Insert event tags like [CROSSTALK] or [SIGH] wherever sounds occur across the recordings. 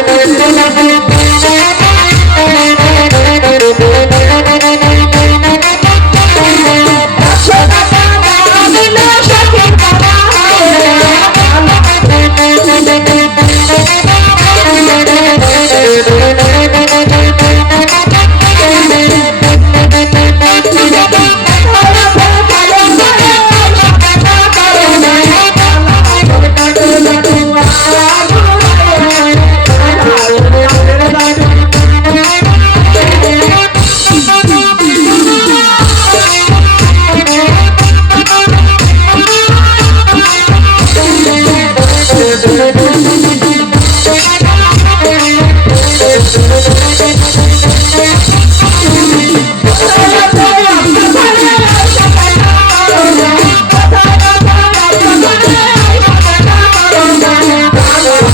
I'm gonna do it.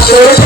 Thank [LAUGHS] you.